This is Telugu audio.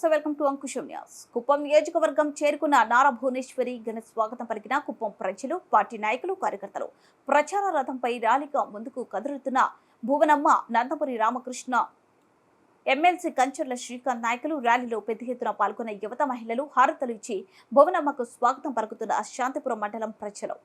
నమస్తే, welcome to Ankusam news. Kuppam నియోజకవర్గం చేరుకున్న నారా భువనేశ్వరి ఘన స్వాగతం పలికిన కుప్పం ప్రజలు, పార్టీ నాయకులు, కార్యకర్తలు. ప్రచార రథంపై ర్యాలీగా ముందుకు కదులుతున్న భువనమ్మ, నందమూరి రామకృష్ణ, ఎమ్మెల్సీ కంచర్ల శ్రీకాంత్ నాయకులు ర్యాలీలో పెద్ద ఎత్తున పాల్గొన్న యువత, మహిళలు హారతలు ఇచ్చి భువనమ్మకు స్వాగతం పలుకుతున్న శాంతిపురం మండలం ప్రజలు.